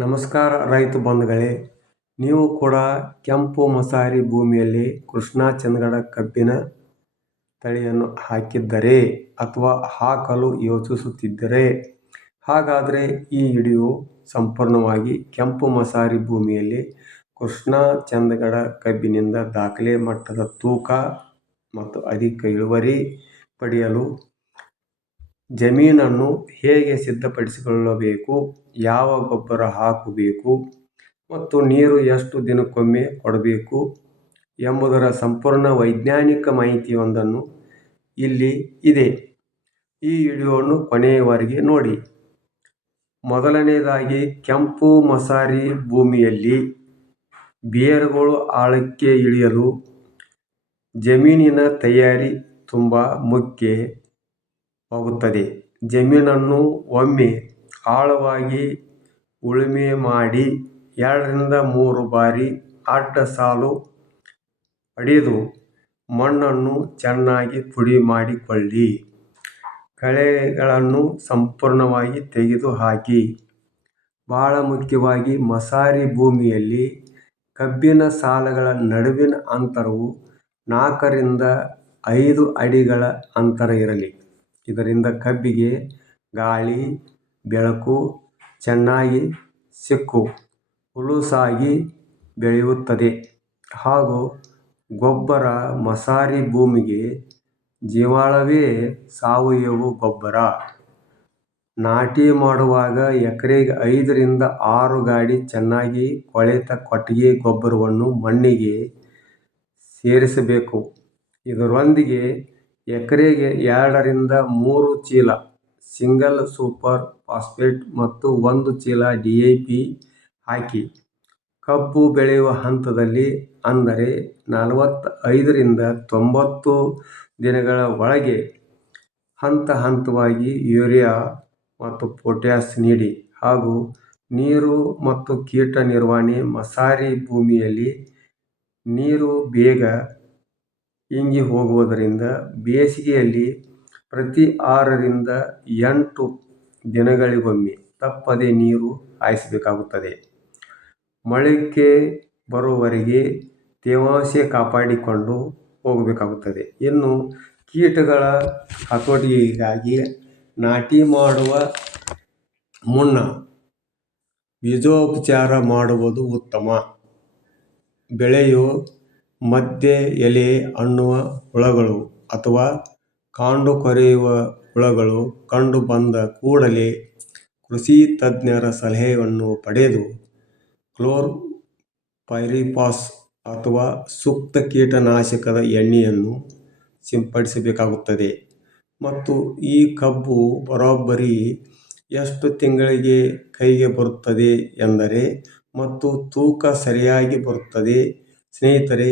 ನಮಸ್ಕಾರ ರೈತ ಬಂಧುಗಳೇ, ನೀವು ಕೂಡ ಕೆಂಪು ಮಸಾರಿ ಭೂಮಿಯಲ್ಲಿ ಕೃಷ್ಣ ಚಂದಗಡ ಕಬ್ಬಿನ ತಳಿಯನ್ನು ಹಾಕಿದ್ದರೆ ಅಥವಾ ಹಾಕಲು ಯೋಚಿಸುತ್ತಿದ್ದರೆ ಹಾಗಾದರೆ ಈ ವಿಡಿಯೋ ಸಂಪೂರ್ಣವಾಗಿ ಕೆಂಪು ಮಸಾರಿ ಭೂಮಿಯಲ್ಲಿ ಕೃಷ್ಣ ಚಂದಗಡ ಕಬ್ಬಿನಿಂದ ದಾಖಲೆ ಮಟ್ಟದ ತೂಕ ಮತ್ತು ಅಧಿಕ ಇಳುವರಿ ಪಡೆಯಲು ಜಮೀನನ್ನು ಹೇಗೆ ಸಿದ್ಧಪಡಿಸಿಕೊಳ್ಳಬೇಕು, ಯಾವ ಗೊಬ್ಬರ ಹಾಕಬೇಕು ಮತ್ತು ನೀರು ಎಷ್ಟು ದಿನಕ್ಕೊಮ್ಮೆ ಕೊಡಬೇಕು ಎಂಬುದರ ಸಂಪೂರ್ಣ ವೈಜ್ಞಾನಿಕ ಮಾಹಿತಿಯೊಂದನ್ನು ಇಲ್ಲಿ ಇದೆ. ಈ ವಿಡಿಯೋವನ್ನು ಕೊನೆಯವರೆಗೆ ನೋಡಿ. ಮೊದಲನೆಯದಾಗಿ, ಕೆಂಪು ಮಸಾರಿ ಭೂಮಿಯಲ್ಲಿ ಬೇರುಗಳು ಆಳಕ್ಕೆ ಇಳಿಯಲು ಜಮೀನಿನ ತಯಾರಿ ತುಂಬ ಮುಖ್ಯವಾಗುತ್ತದೆ. ಜಮೀನನ್ನು ಒಮ್ಮೆ ಆಳವಾಗಿ ಉಳುಮೆ ಮಾಡಿ 2 ರಿಂದ 3 ಬಾರಿ ಅಡ್ಡ ಸಾಲು ಹೊಡೆದು ಮಣ್ಣನ್ನು ಚೆನ್ನಾಗಿ ಪುಡಿ ಮಾಡಿಕೊಳ್ಳಿ. ಕಳೆಗಳನ್ನು ಸಂಪೂರ್ಣವಾಗಿ ತೆಗೆದು ಹಾಕಿ. ಬಹಳ ಮುಖ್ಯವಾಗಿ, ಮಸಾರಿ ಭೂಮಿಯಲ್ಲಿ ಕಬ್ಬಿನ ಸಾಲುಗಳ ನಡುವಿನ ಅಂತರವು 4 ರಿಂದ 5 ಅಡಿಗಳ ಅಂತರ ಇರಲಿ. ಇದರಿಂದ ಕಬ್ಬಿಗೆ ಗಾಳಿ, ಬೆಳಕು ಚೆನ್ನಾಗಿ ಸಿಕ್ಕು ಹುಲುಸಾಗಿ ಬೆಳೆಯುತ್ತದೆ. ಹಾಗೂ ಗೊಬ್ಬರ, ಮಸಾರಿ ಭೂಮಿಗೆ ಜೀವಾಳವೇ ಸಾವಯವ ಗೊಬ್ಬರ. ನಾಟಿ ಮಾಡುವಾಗ ಎಕರೆಗೆ 5 ರಿಂದ 6 ಗಾಡಿ ಚೆನ್ನಾಗಿ ಕೊಳೆತ ಕೊಟ್ಟಿಗೆ ಗೊಬ್ಬರವನ್ನು ಮಣ್ಣಿಗೆ ಸೇರಿಸಬೇಕು. ಇದರೊಂದಿಗೆ ಎಕರೆಗೆ 2 ರಿಂದ 3 ಚೀಲ ಸಿಂಗಲ್ ಸೂಪರ್ ಫಾಸ್ಫೇಟ್ ಮತ್ತು 1 ಚೀಲ DAP ಹಾಕಿ. ಕಬ್ಬು ಬೆಳೆಯುವ ಹಂತದಲ್ಲಿ ಅಂದರೆ 45 ರಿಂದ 90 ದಿನಗಳ ಒಳಗೆ ಹಂತ ಹಂತವಾಗಿ ಯೂರಿಯಾ ಮತ್ತು ಪೊಟ್ಯಾಷ್ ನೀಡಿ. ಹಾಗೂ ನೀರು ಮತ್ತು ಕೀಟ ನಿರ್ವಹಣೆ. ಮಸಾರಿ ಭೂಮಿಯಲ್ಲಿ ನೀರು ಬೇಗ ಇಂಗಿ ಹೋಗುವುದರಿಂದ ಬೇಸಿಗೆಯಲ್ಲಿ ಪ್ರತಿ 6 ರಿಂದ 8 ದಿನಗಳಿಗೊಮ್ಮೆ ತಪ್ಪದೆ ನೀರು ಹಾಯಿಸಬೇಕಾಗುತ್ತದೆ. ಮೊಳಕೆ ಬರುವವರೆಗೆ ತೇವಾಂಶ ಕಾಪಾಡಿಕೊಂಡು ಹೋಗಬೇಕಾಗುತ್ತದೆ. ಇನ್ನು ಕೀಟಗಳ ಹತೋಟಿಗಾಗಿ ನಾಟಿ ಮಾಡುವ ಮುನ್ನ ಬೀಜೋಪಚಾರ ಮಾಡುವುದು ಉತ್ತಮ. ಬೆಳೆಯ ಮಧ್ಯೆ ಎಲೆ ಅನ್ನುವ ಹುಳಗಳು ಅಥವಾ ಕಾಂಡ ಕೊರೆಯುವ ಹುಳಗಳು ಕಂಡು ಬಂದ ಕೂಡಲೇ ಕೃಷಿ ತಜ್ಞರ ಸಲಹೆಯನ್ನು ಪಡೆದು ಕ್ಲೋರ್ಪೈರಿಫಾಸ್ ಅಥವಾ ಸೂಕ್ತ ಕೀಟನಾಶಕದ ಎಣ್ಣೆಯನ್ನು ಸಿಂಪಡಿಸಬೇಕಾಗುತ್ತದೆ. ಮತ್ತು ಈ ಕಬ್ಬು ಬರೋಬ್ಬರಿ ಎಷ್ಟು ತಿಂಗಳಿಗೆ ಕೈಗೆ ಬರುತ್ತದೆ ಎಂದರೆ ಮತ್ತು ತೂಕ ಸರಿಯಾಗಿ ಬರುತ್ತದೆ. ಸ್ನೇಹಿತರೆ,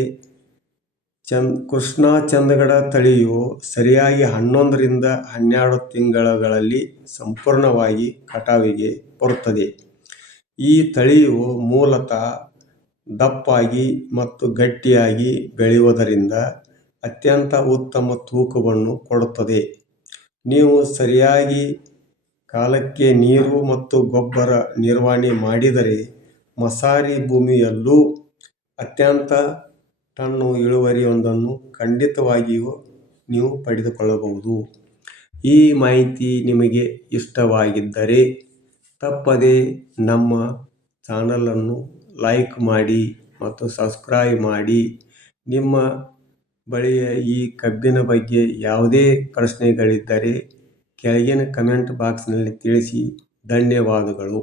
ಕೃಷ್ಣ ಚಂದಗಡ ತಳಿಯು ಸರಿಯಾಗಿ 11 ರಿಂದ 12 ತಿಂಗಳಲ್ಲಿ ಸಂಪೂರ್ಣವಾಗಿ ಕಟಾವಿಗೆ ಬರುತ್ತದೆ. ಈ ತಳಿಯು ಮೂಲತಃ ದಪ್ಪಾಗಿ ಮತ್ತು ಗಟ್ಟಿಯಾಗಿ ಬೆಳೆಯುವುದರಿಂದ ಅತ್ಯಂತ ಉತ್ತಮ ತೂಕವನ್ನು ಕೊಡುತ್ತದೆ. ನೀವು ಸರಿಯಾಗಿ ಕಾಲಕ್ಕೆ ನೀರು ಮತ್ತು ಗೊಬ್ಬರ ನಿರ್ವಹಣೆ ಮಾಡಿದರೆ ಮಸಾರಿ ಭೂಮಿಯಲ್ಲೂ ಅತ್ಯಂತ ಟನ್ ಇಳುವರಿಯೊಂದನ್ನು ಖಂಡಿತವಾಗಿಯೂ ನೀವು ಪಡೆದುಕೊಳ್ಳಬಹುದು. ಈ ಮಾಹಿತಿ ನಿಮಗೆ ಇಷ್ಟವಾಗಿದ್ದರೆ ತಪ್ಪದೆ ನಮ್ಮ ಚಾನಲನ್ನು ಲೈಕ್ ಮಾಡಿ ಮತ್ತು ಸಬ್ಸ್ಕ್ರೈಬ್ ಮಾಡಿ. ನಿಮ್ಮ ಬಳಿಯ ಈ ಕಬ್ಬಿನ ಬಗ್ಗೆ ಯಾವುದೇ ಪ್ರಶ್ನೆಗಳಿದ್ದರೆ ಕೆಳಗಿನ ಕಮೆಂಟ್ ಬಾಕ್ಸ್ನಲ್ಲಿ ತಿಳಿಸಿ. ಧನ್ಯವಾದಗಳು.